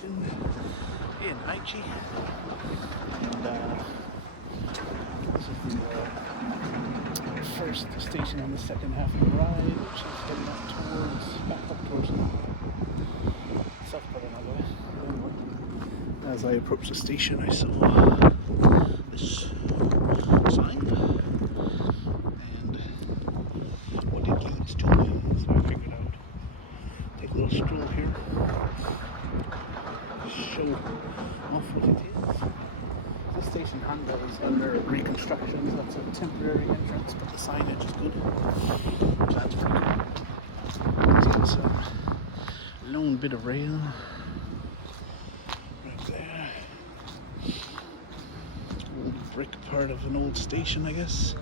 station in Aichi, and this is the first station on the second half of the ride, which is heading up towards South Carolina. As I approached the station, I saw this sign, and what it leads to, so I figured out, take a little stroll here, show off what it is. This station, Handa, is under reconstruction, so that's a temporary entrance, but the signage is good, so that's pretty cool. So it's a lone bit of rail right there. Old brick part of an old station, I guess.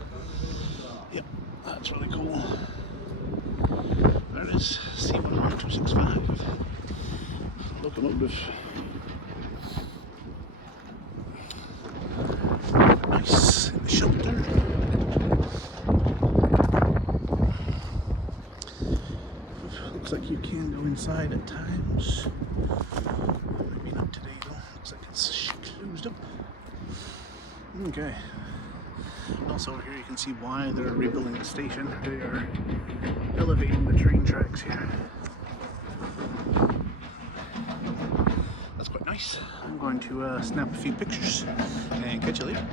Yep, that's really cool. There it is, C11265 Locomotive. Nice in the shelter. Looks like you can go inside at times. Maybe not today though. Looks like it's closed up. Okay. Also here you can see why they're rebuilding the station. They are elevating the train tracks here. That's quite nice. I'm going to snap a few pictures and catch you later.